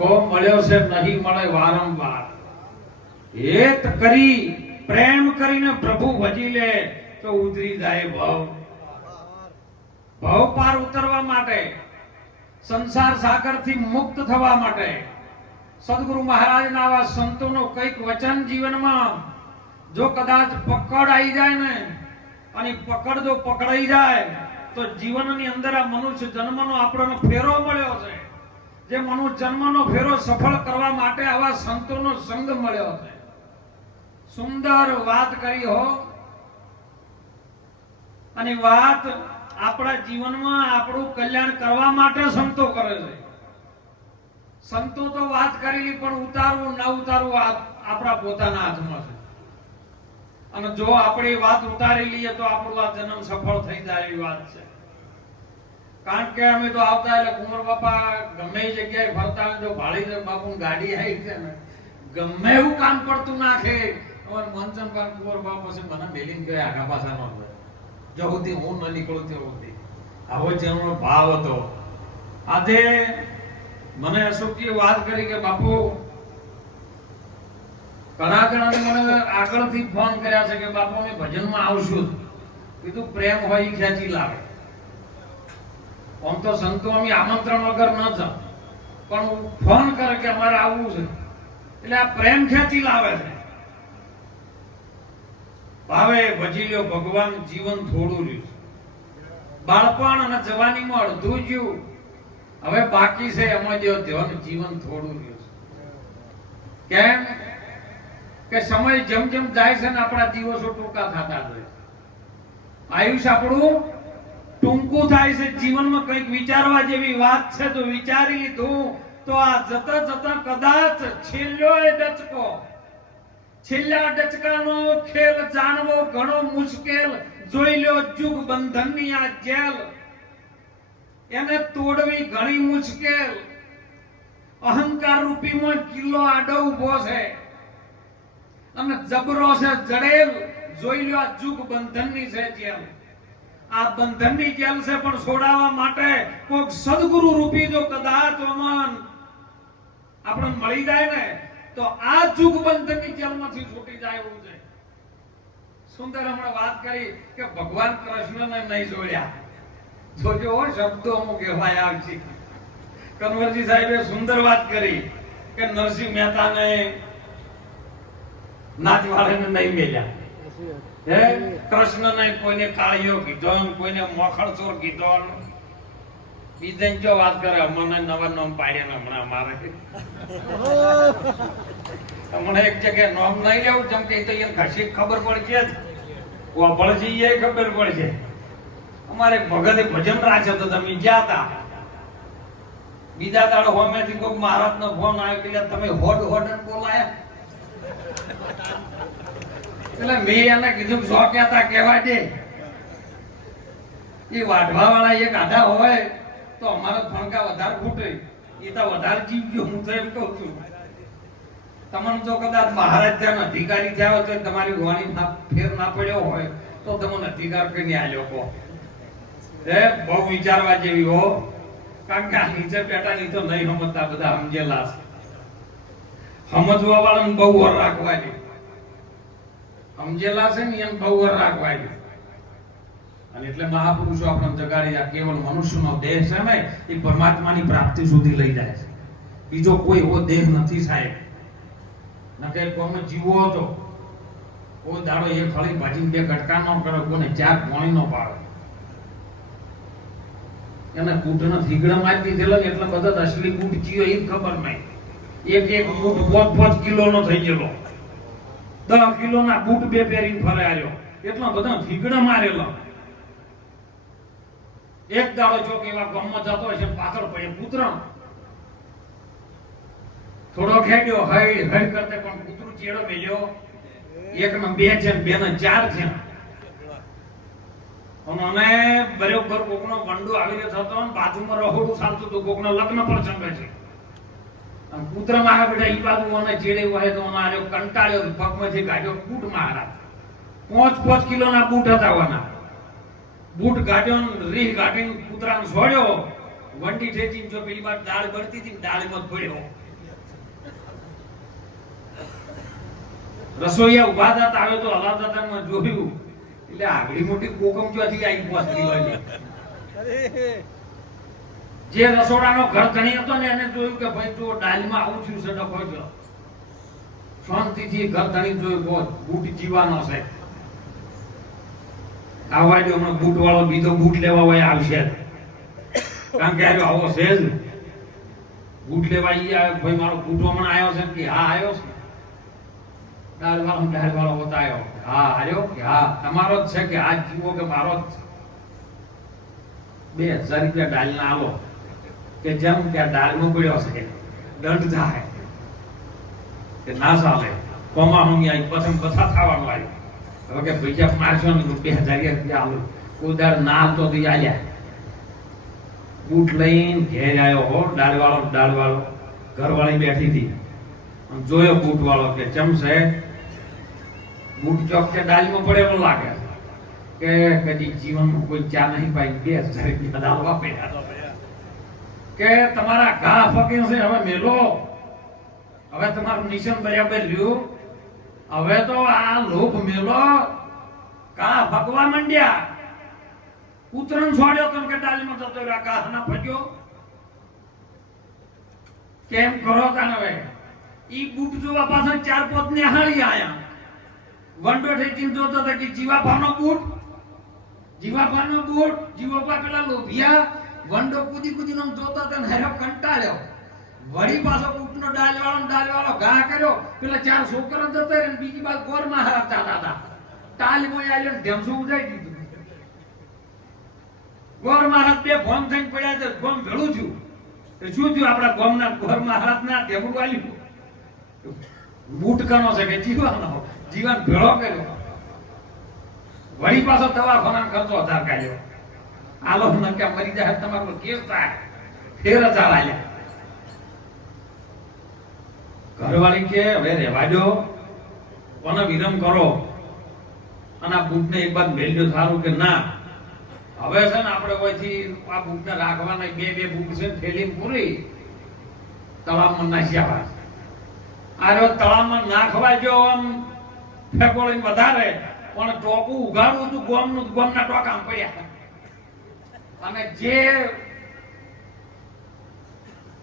મળ્યો છે નહીં મળે વારંવાર હેત કરી પ્રેમ કરીને પ્રભુ ભજી લે તો ઉતરી જાય ભવ પાર ઉતરવા માટે સંસાર સાગર થી મુક્ત થવા માટે સદગુરુ મહારાજના આવા સંતોનો કઈક વચન જીવનમાં જો કદાચ પકડ આવી જાય ને અને પકડ જો પકડાઈ જાય તો જીવનની અંદર આ મનુષ્ય જન્મનો આપણને ફેરો મળ્યો છે. જે મનુષ્ય જન્મનો ફેરો સફળ કરવા માટે આવા સંતોનો સંગ મળ્યો છે. સુંદર વાત કરી હો. અને વાત આપણા જીવનમાં આપણું કલ્યાણ કરવા માટે સંતો કરે છે. સંતો તો વાત કરેલી પણ ઉતારવું ન ઉતારવું આપણા પોતાના હાથમાં છે. અને જો આપણે વાત ઉતારી લઈએ તો આપણું આ જન્મ સફળ થઈ જાય એવી વાત છે. કારણ કે અમે તો આવતા એટલે કુંવર બાપા ગમે એ જગ્યાએ ફરતા હોય તો ભાળીધર બાપુ ગાડી આવી છે ને ગમે એવું કામ પડતું નાખે. મનચમ પર કુંવર બાપા છે મને મેલીને ગયા આગા પાછા નો જો સુધી હું ન નીકળું ત્યાં સુધી આવો જેનો ભાવ હતો. આજે મને અશોકજીએ વાત કરી કે બાપુ ઘણા જણાને મને આગળથી ફોન કર્યા છે કે બાપુ અમે ભજનમાં આવશું. કીધું પ્રેમ હોય ખેંચી લાવે. આમ તો સંતો અમે આમંત્રણ વગર ન જાવ પણ ફોન કરે કે અમારે આવવું છે એટલે આ પ્રેમ ખેંચી લાવે છે. ભાવે ભજી લ્યો ભગવાન જીવન થોડું રહ્યું. બાળપણ અને જવાનીમાં અડધું જ્યું હવે બાકી છે એમાં જો જીવન થોડું રહ્યું છે. કેમ કે સમય જેમ જેમ જાય છે ને આપણા દિવસો ટૂંકા થતા જાય. આયુષ્ય આપણું ટૂંકું થાય છે. જીવનમાં કંઈક વિચારવા જેવી વાત છે તો વિચારી લીધું તો આ જતા જતા કદાચ છેલ્લા ડચકાનો ખેલ જાણવો ઘણો મુશ્કેલ. જોઈ લ્યો જુગ બંધનની આ જેલ એને તોડવી ઘણી મુશ્કેલ. અહંકાર રૂપીમાં કિલ્લો આડો ઉભો છે અને જબરો છે જડેલ. જોઈ લ્યો આ જુગ બંધનની છે જેલ. આ બંધનની જેલ છે પણ છોડાવવા માટે કોઈક સદગુરુ રૂપી જો કદાચ આપણને મળી જાય ને તો આ જુગ બંધનની જેલમાંથી છૂટી જાય એવું છે. સુંદર હમણાં વાત કરી કે ભગવાન કૃષ્ણને નહીં જોડ્યા. જોજો શબ્દો અમુક કહેવાય આવશે. કનવરજી સાહેબે સુંદર વાત કરી કે નરસિંહ મહેતાને નાચવાળાને નહીં મેલ્યા. કૃષ્ણને કોઈને કાળિયો કીધો કોઈને મોખણચોર કીધો. બીજે જો વાત કરે અમને નવા નામ પાડ્યા હમણાં અમારે હમણાં એક જગ્યાએ નામ નહીં લેવું જેમ કે ઘસી ખબર પડશે જ પડશે એ ખબર પડશે. અમારે ભગતે ભજન રાખ્યો તો તમે ગયા હતા. બીજા દાડો હોમેથી કોઈ મહારાજ નો ફોન આવ્યો કે તમે હોડ બોલાયા. એટલે મેં એને કીધું શો કહેતા કહેવાય દે. એ વાઢવા વાળા એક આધા હોય તો અમારો ફણકા વધારે ફૂટે. એ તો વધારે જીવજો. હું તો એમ કહું છું તમને જો કદાચ મહારાજ ત્યાં અધિકારી થયા હોય તો તમારી વાણી ફેર ના પડ્યો હોય તો તમને અધિકાર કઈ આલ્યો કહો. બહુ વિચારવા જેવી હો. કારણ કે આ નીચે પેટાની તો નહીં સમજતા બધા સમજેલા છે. સમજવા વાળાને બહુ વર રાખવાની સમજેલા છે ને એમ બહુ વર રાખવાની. અને એટલે મહાપુરુષો આપણને જગાડી આ કેવલ મનુષ્યનો દેહ છે ને એ પરમાત્માની પ્રાપ્તિ સુધી લઈ જાય છે. બીજો કોઈ એવો દેહ નથી સાહેબ. નકે કોમે જીવો હતો કોઈ દાડો એક ખળી ભાજી બે કટકા નો કરે કોને ચાર પાણી નો પાડે. એને કૂટનો થીગડા મારી દીધેલો ને એટલે બધા અસલી કૂટ ચીયો એ ખબર નહીં. એક બૂટ 5 કિલો નો થઈ ગયેલો. 10 કિલો ના બૂટ બે પહેરીને ફરે આવ્યો. એટલા બધા થીગડા મારેલો. એક દાડો જો કે એવા ગમમાં જતો હશે પાછળ પડે કૂતરા થોડો ખેડ્યો હઈ કરતે પણ કૂતરું ચેડો મેલ્યો. એક ને 2 છે 2 ને 4 છે. અને બરોબર કોકનો વંડો આવીને થતો ને બાજુમાં રહોડું ચાલતું તો કોકનો લગ્ન પ્રસંગ છે. અને કૂતરા મારા બેટા ઈ બાજુ મને ચેડે હોય તો આને કંટાળ્યો પગમાંથી કાઢ્યો બૂટ મારા 5 કિલોના બૂટ હતા વાના. બૂટ ગાડ્યો રીહ ગાડીને કૂતરાને છોડ્યો. વંડી ઠેચીને જો પેલી બાદ દાળ બળતી હતી દાળમાં પડ્યો રસોઈયા ઉભા થતા આવ્યો તો હલાદાદામાં જોયું એટલે આગળી મોટી કોકમ ચોથી આવી પહોંચી હોય. જે રસોડાનો ઘર ધણી હતો ને એને જોયું કે ભાઈ જો ડાલમાં આવું થયું છે ડખો ગયો. શાંતિથી ઘર ધણી જોયું બહુ બૂટ જીવાનો છે. આવવા જો હમણાં બૂટ વાળો બીજો બૂટ લેવા હોય આવશે, કારણ કે આવો છે જ બૂટ લેવા ઈ આવે. ભાઈ મારો બૂટ હમણાં આવ્યો છે કે હા આવ્યો છે. ડાળ વાળો હોતા આવ્યો, હા આવ્યો કે હા તમારો જ છે કે આ જીવો કે મારો જ છે. 2000 રૂપિયા ડાળ ના આલો કે જેમ કે ડાળ નો પડ્યો છે દંડ થાય કે ના ચાલે. કોમા હું અહીં પ્રથમ કથા થવાનું આવ્યું. હવે કે પૈસા મારશો ને 2000 રૂપિયા આલો. કોઈ દાડ ના આવતો તો આલ્યા. બૂટ લઈને ઘેર આવ્યો હો. ડાળ વાળો ઘરવાળી બેઠી હતી, જોયો બૂટ વાળો કે ચમ છે બૂટ ચોક કે ડાળમાં પડે એવો લાગે કે કદી જીવનમાં કોઈ ચા નહીં પાઈ. 2000 રૂપિયા દાળવા પડ્યા કે તમારા ઘા ફકે છે હવે મેલો. હવે તમારું નિશાન બરાબર રહ્યું. હવે તો આ લોક મેલો કા ભગવા મંડ્યા. ઉતરણ છોડ્યો તો કે ડાળીમાં જતો રહ્યો. કા ના ફટ્યો કેમ કરો તાને. હવે ઈ બૂટ જોવા પાછળ 4-5 ને હાળી આયા. વંડો ઠેકીને જોતો તો કે જીવાભાનો બૂટ, જીવાભાનો બૂટ. જીવાભા પેલા લોભિયા વંડો કૂદી નો જોતો તો હેરો કંટાળ્યો. વળી પાછો બૂટનો ડાળ વાળો ઘા કર્યો. પેલા 4 છોકરા જતો રે ને બીજી બાજુ ગોર મહારાજ ચાલતા હતા. ટાલ મોય આલ્યો ઢેમસું ઉજાઈ દીધું. ગોર મહારાજ બે ભોમ થઈને પડ્યા તો ભોમ ભેળું થયું. તો શું થયું આપડા ગોમના ગોર મહારાજ ના ઢેમડું આલ્યું. બૂટ કનો છે કે જીવન ભેળો કર્યો. વળી પાછો દવાખાના ખર્ચો 1000 કાઢ્યો. આલો ન કે મરી જાય તમારો કેસ થાય. ફેર 1000 આલ્યા. ઘરવાળી કે હવે રેવા દો, કોને વિરમ કરો. અને આ બૂટને એક બાદ મેલ્યો થારું કે ના હવે છે ને આપણે કોઈથી આ બૂટને રાખવાના 2 બૂટ છે થેલી પૂરી તળાવમાં નાખ્યા. આરો તળાવમાં નાખવા જો આમ ફેકોળીને વધારે પણ ટોકું ઉઘાડું હતું ગોમના ટોકામાં પડ્યા. અને જે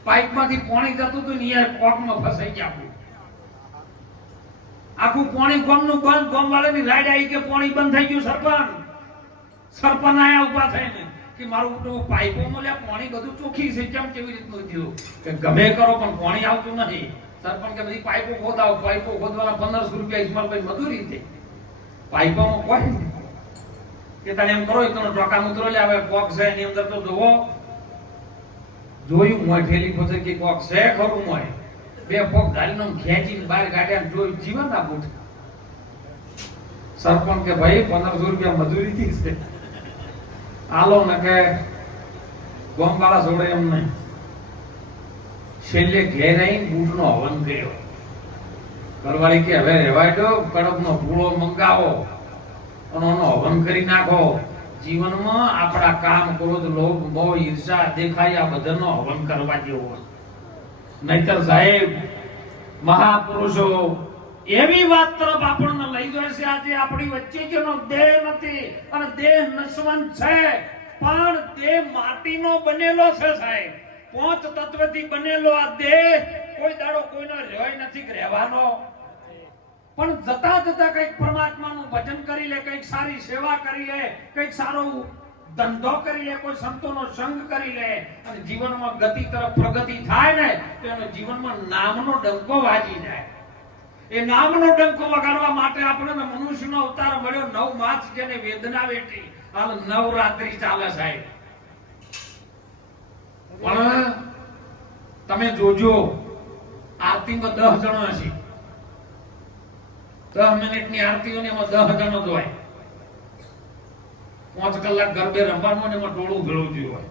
પાઇપમાંથી પાણી જતું હતું ને એ કોકમાં ફસાઈ ગયા. આખું પાણી ગોમનું બંધ. ગોમવાળાની રાઈડ આવી કે પાણી બંધ થઈ ગયું. સરપંચ આયા ઉભા થઈને કે મારું તો પાઇપો મળ્યા પાણી બધું ચોખ્ખી છે. કેવી રીતનું થયું કે ગમે કરો પણ પાણી આવતું નથી. સરપંચ કે બધી પાઇપો ખોદાવો. પાઇપો ખોદવાના 1500 રૂપિયા ઇસ્માલભાઈ મજૂરી છે. પાઇપોમાં કોઈ નહીં કે તને એમ કરો એકનો ટોકા ઉતરો લે. હવે કોક છે એની અંદર તો જોવો જોયું મોય ઠેલી પોતે કે કોક છે ખરું મોય. 2 પગ ગાડીનો ખેંચીને બહાર કાઢ્યા. જોયું જીવનના બૂટ. સરપંચ કે ભાઈ 1500 રૂપિયા મજૂરી થી છે આલો ને કે ગોમવાળા છોડે એમ નહીં. છેલ્લે ઘેર આવીને બૂટનો હવન કર્યો. ઘરવાળી કે હવે રેવાય દો, કડકનો પૂળો મંગાવો અને એનો હવન કરી નાખો. જીવનમાં આપણા કામ ક્રોધ લોભ મોહ ઈર્ષા દેખાય આ બધાનો હવન કરવા જેવો. નહીતર સાહેબ મહાપુરુષો એવી વાત તરફ આપણને લઈ જાય છે. આજે આપણી વચ્ચે જેનો દેહ નથી અને દેહ નશ્વંત છે પણ દેહ માટીનો બનેલો છે સાહેબ. 5 તત્વથી બનેલો આ દેહ કોઈ દાડો કોઈનો રહ્યો નથી કે રહેવાનો. પણ જતા કંઈક પરમાત્માનું ભજન કરી લે, કંઈક સારી સેવા કરી લે, કંઈક સારો ધંધો કરી લે, કોઈ સંતોનો સંગ કરી લે અને જીવનમાં ગતિ તરફ પ્રગતિ થાય ને તો એનો જીવનમાં નામનો ડંકો વાજી જાય. એ નામનો ડંકો વગાડવા માટે આપણને મનુષ્યનો અવતાર મળ્યો. 9 માસ જેને વેદના વેઠી હાલ નવરાત્રી ચાલે સાહેબ. પણ તમે જોજો આરતીમાં 10 જણો હશે. 10 મિનિટની આરતીઓને એમાં 10 જણો જ હોય. 5 કલાક ગરબે રમવાનું ને એમાં ટોળું ભેળું થયું હોય.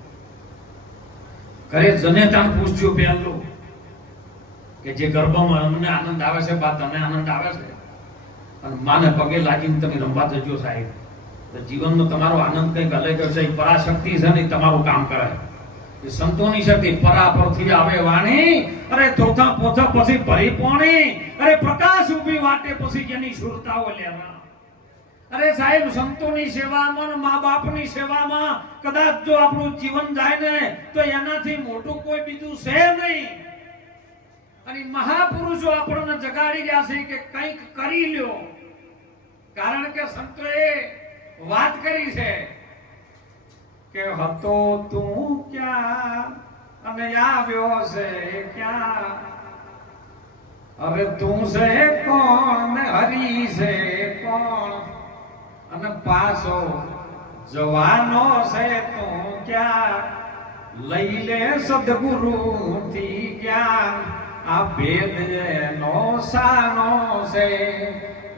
ઘરે જનેતાને પૂછજો પહેલું કે જે ગરબામાં અમને આનંદ આવે છે બા તને આનંદ આવે છે અને માને પગે લાગીને તમે રમવા જજો સાહેબ. તો જીવનનો તમારો આનંદ કંઈક અલગ હશે. પરાશક્તિ છે ને તમારું કામ કરે. એ સંતોની શક્તિ પરા પરથી આવે વાણી. અરે ચોથા પોથક પછી ભરી પોણી અરે પ્રકાશ ઉભી વાટે પછી જેની સુરતાઓ લેવા અરે સાહેબ સંતોની સેવામાં મા બાપની સેવામાં કદાચ જો આપણું જીવન જાય ને તો એનાથી મોટું કોઈ બીજું છે નહીં અને મહાપુરુષો આપણને જગાડી ગયા છે કે કંઈક કરી લ્યો કારણ કે સંતોએ વાત કરી છે કે હતો તું ક્યાં અને આવ્યો છે ક્યાં અરે તું છે કોણ હરી છે કોણ અને પાછો જવાનો છે તું ક્યાં લઈ લે સદગુરુ થી જ્ઞાન આ ભેદ નો સાનો છે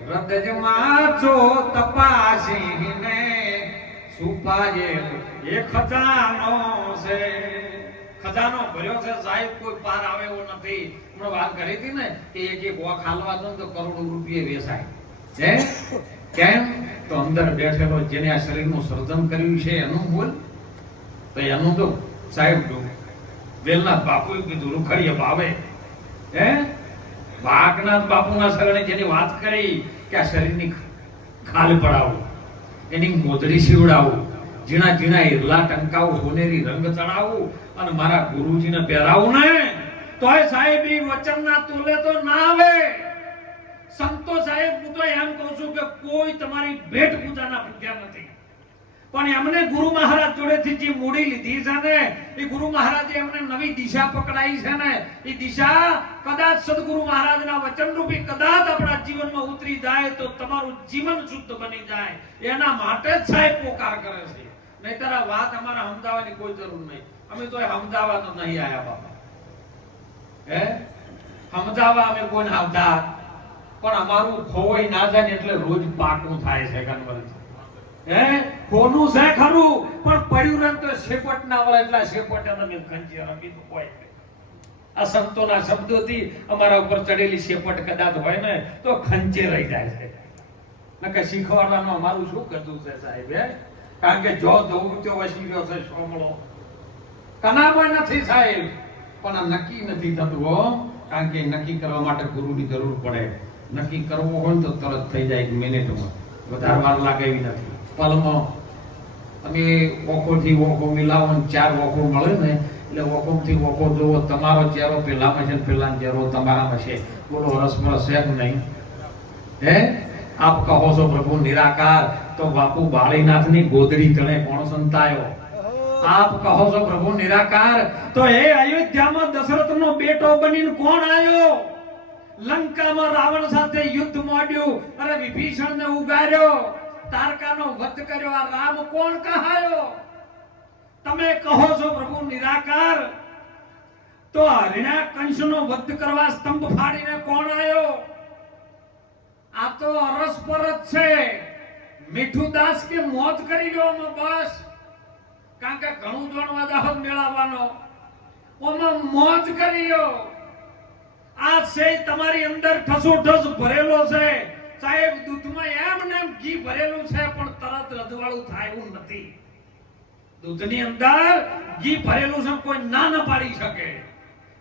હૃદયમાં જો તપાસીને છુપાયે એ ખજાનો છે ખજાનો ભર્યો છે સાહેબ કોઈ પાર આવે એવો નથી હમણાં વાત કરી હતી ને કે એક વોક હાલવા દો તો કરોડો રૂપિયા વેચાય છે કેમ તો અંદર બેઠેલો જેને આ શરીરનું સર્જન કર્યું છે એનું બોલ તો એનું તો સાહેબ વેલનાથ બાપુએ કીધું રૂખડીએ ભાવે હે વાઘનાથ બાપુના શરણે જેની વાત કરી કે આ શરીરની ખાલ પડાવો એની મોજડી સીવડાવો ઝીણા ઝીણા હિરલા ટંકાવું સોનેરી રંગ ચડાવું અને મારા ગુરુજીને પહેરાવું ને તોય સાહેબ એ વચનના તોલે તો ના આવે સંતો સાહેબ હું તો એમ કહું છું કે કોઈ તમારી ભેટ પૂજાના ભૂખ્યા નથી પણ એમને ગુરુ મહારાજ જોડેથી જે મૂડી લીધી છે ને એ ગુરુ મહારાજે એમને નવી દિશા પકડાઈ છે ને એ દિશા કદાચ સદગુરુ મહારાજના વચન રૂપી કદાચ આપણા જીવનમાં ઉતરી જાય તો તમારું જીવન શુદ્ધ બની જાય એના માટે જ સાહેબ પોકાર કરે છે નહીતર આ વાત અમારે સમજાવવાની કોઈ જરૂર નહીં અમે તો સમજાવવા તો નહીં આયા બાપા હે સમજાવવા અમે કોઈને આવતા પણ અમારું ખોવાઈ ના જાય ને એટલે રોજ પાકું થાય છે કન્વર્જ હે કોનું છે ખરું પણ પડ્યું રહે તો શેપટ ના વળે એટલા શેપટ તમે ખંચે રમી તો કોઈ આ સંતોના શબ્દોથી અમારા ઉપર ચડેલી શેપટ કદાચ હોય ને તો ખંચે રહી જાય છે નકે શીખવાડવાનું અમારું શું કરતું છે સાહેબ હે કારણ કે જો જોવું તો વસી રહ્યો છે સોમળો કનામાં નથી સાહેબ પણ આ નક્કી નથી થતું હો કારણ કે નક્કી કરવા માટે ગુરુની જરૂર પડે નક્કી કરવું હોય તો તરત થઈ જાય મિનિટમાં વધારે વાર લાગે એવી નથી પલમાં અને ઓખોથી ઓખો મિલાવો ને 4 ઓખો મળે ને એટલે ઓખોથી ઓખો જોવો તમારો ચહેરો પેલામાં છે પેલાનો ચહેરો તમારામાં છે બોલો રસમરસ છે કે નહીં હે આપ કહો છો પ્રભુ નિરાકાર તો બાપુ બાળીનાથની ગોદડી તણે કોણ સંતાયો આપ કહો છો પ્રભુ નિરાકાર તો એ અયોધ્યામાં દશરથનો બેટો બનીને કોણ આવ્યો લંકામાં રાવણ સાથે યુદ્ધ માંડ્યું અરે વિભીષણને ઉગાર્યો તારકાનો વધ કર્યો આ રામ કોણ કહાયો તમે કહો છો પ્રભુ નિરાકાર તો હરિણા કંસનો વધ કરવા સ્તંભ ફાડીને કોણ આવ્યો આ તો અરસપરસ છે મીઠું દાસ કે મોત કરી લો બસ કારણ કે ઘણું જાણવા જાવ મેળવવાનો ઓમાં મોજ કરી લો આ છે તમારી અંદર ઠસોઠસ ભરેલો છે સાહેબ દૂધમાં એમ ને એમ ઘી ભરેલું છે પણ તરત રજવાળું થાય એવું નથી દૂધની અંદર ઘી ભરેલું છે કોઈ ના ન પાડી શકે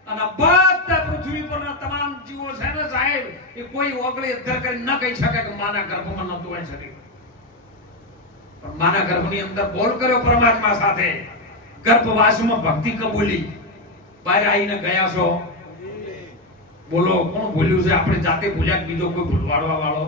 અને બધા પૃથ્વી પરના તમામ જીવો છે ને સાહેબ એ કોઈ ઓગળી અધર કરી ન કહી શકે કે માના ગર્ભમાં નતું હોય શરીર પણ માના ગર્ભની અંદર બોલ કર્યો પરમાત્મા સાથે ગર્ભવાસમાં ભક્તિ કબૂલી બહાર આવીને ગયા છો બોલો કોણ ભૂલ્યું છે આપણે જાતે ભૂલ્યા બીજો કોઈ ભૂલવાડવા વાળો